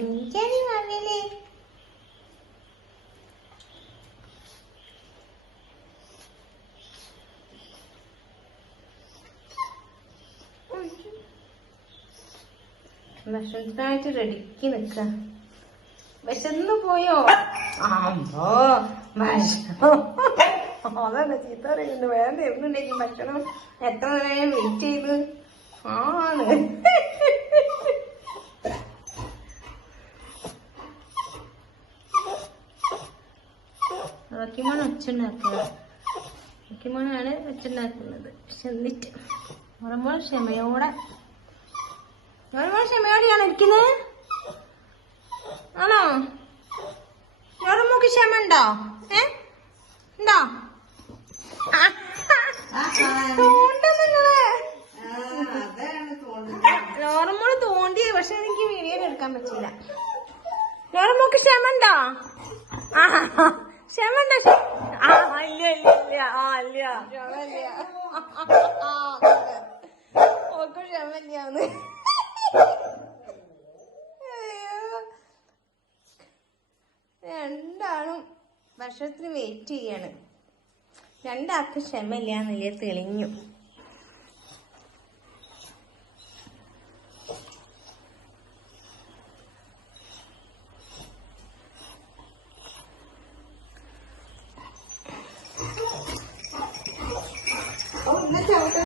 എനിക്കത് മമ്മീനെ ഭക്ഷണത്തിനായിട്ട് റെഡിക്ക് നിക്ക. വിശന്ന് പോയോ? അമ്മോ ഭക്ഷണം അതല്ല ചീത്ത പറയുന്നുണ്ട്. വേറെ തരുന്നുണ്ടെങ്കിൽ ഭക്ഷണം എത്ര നേരം വെയിറ്റ് ചെയ്ത് ആണ്. റോക്കിമോൻ ഒച്ചുണ്ടാക്കുക. റോക്കിമോനാണ് ഒച്ചുണ്ടാക്കുന്നത്. ചെന്നിട്ട് പറയുമ്പോൾ ക്ഷമയോടെയാണ് ഇരിക്കുന്നത്. ആണോ? നോറമ്മക്ക് ക്ഷമ ഉണ്ടോ? ഉണ്ടോ? നോറമ്മോള് തോണ്ടി. പക്ഷെ എനിക്ക് വീഡിയോ എടുക്കാൻ പറ്റില്ല. നോറമ്മക്ക് ക്ഷമ ഉണ്ടോ? ക്ഷമ ഉണ്ടോ? ഇല്ല ക്ഷമല്ല. ഓക്ക് ക്ഷമല്ലാന്ന്. രണ്ടാളും ഭക്ഷണത്തിന് വെയിറ്റ് ചെയ്യാണ്. രണ്ടാൾക്ക് ക്ഷമയില്ല എന്നല്ലേ തെളിഞ്ഞു.